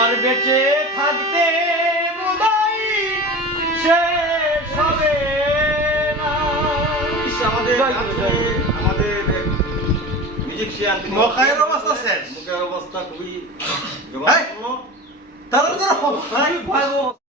আমার বেঁচে থাকতে বোধহয় শেষ হবে না। আমাদের মিউজিক শেয়ার মুখের অবস্থা শেষ। মুখের অবস্থা খুবই তাদের